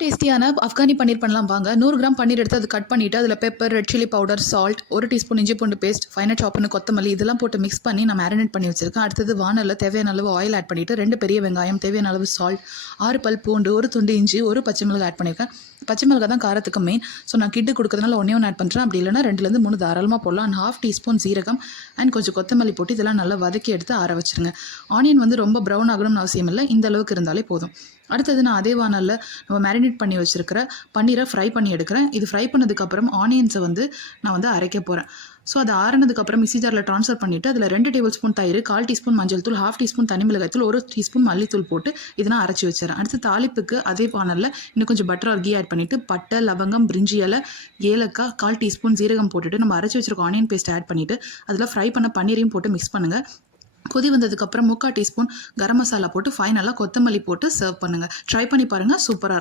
டேஸ்டியான ஆஃப்கானி பன்னீர் பண்ணலாம் வாங்க. 100 கிராம் பன்னீர் எடுத்து அது கட் பண்ணிவிட்டு அதில் pepper, red chilli powder, salt, 1 teaspoon இஞ்சி பூண்டு பேஸ்ட், ஃபைனாக சாப் பண்ண கொத்தமல்லி இதெல்லாம் போட்டு மிக்ஸ் பண்ணி நான் மேரினேட் பண்ணி வச்சிருக்கேன். அடுத்தது வானலில் தேவையான அளவு ஆயில் ஆட் பண்ணிவிட்டு 2 பெரிய வெங்காயம், தேவையான அளவு சால்ட், 6 பல் பூண்டு, 1 துண்டு இஞ்சி, 1 பச்சை மிளகாய் ஆட் பண்ணியிருக்கேன். பச்சை மிளகாய் தான் காரத்துக்கு மெயின். ஸோ நான் கிட்டு கொடுக்கறதுனால ஒன்றே ஒன்று ஆட் பண்ணுறேன். அப்படி இல்லைனா 2லேருந்து 3 தாராளமாக போடலாம். அண்ட் 1/2 டீஸ்பூன் சீரகம் அண்ட் கொஞ்சம் கொத்தமல்லி போட்டு இதெல்லாம் நல்லா வதக்கி எடுத்து ஆற வச்சுருங்க. ஆனியன் வந்து ரொம்ப ப்ரௌன் ஆகணும்னு அவசியம் இல்லை, இந்த அளவுக்கு இருந்தாலே போதும். அடுத்தது நான் அதே வானலில் நம்ம மேரினேட் பண்ணி வச்சுருக்கிற பன்னீரை ஃப்ரை பண்ணி எடுக்கிறேன். இது ஃப்ரை பண்ணதுக்கப்புறம் ஆனியன்ஸை வந்து நான் வந்து அரைக்க போகிறேன். ஸோ அது ஆறினதுக்கப்புறம் மிக்ஸி ஜாரில் ட்ரான்ஸ்ஃபர் பண்ணிவிட்டு அதில் 2 டேபிள் ஸ்பூன் தயிர், 1/4 டீஸ்பூன் மஞ்சள் தூள், 1/2 டீஸ்பூன் தனி மிளகாய் தூள், 1 டீஸ்பூன் மல்லித்தூள் போட்டு இதெல்லாம் அரைச்சி வச்சுறேன். அடுத்து தாளிப்புக்கு அதே வானலில் இன்னும் கொஞ்சம் பட்டர் ஆர் கீ ஆட் பண்ணிவிட்டு பட்டை, லவங்கம், பிரிஞ்சி இலை, ஏலக்காய், 1/4 டீஸ்பூன் ஜீரகம் போட்டுட்டு நம்ம அரைச்சி வச்சிருக்க ஆனியன் பேஸ்ட் ஆட் பண்ணிவிட்டு அதில் ஃப்ரை பண்ண பன்னீரையும் போட்டு மிக்ஸ் பண்ணுங்கள். கொதி வந்ததுக்கப்புறம் 3/4 டீஸ்பூன் கரம் மசாலா போட்டு ஃபைனலாக கொத்தமல்லி போட்டு சர்வ் பண்ணுங்கள். ட்ரை பண்ணி பாருங்கள், சூப்பராக இருக்கும்.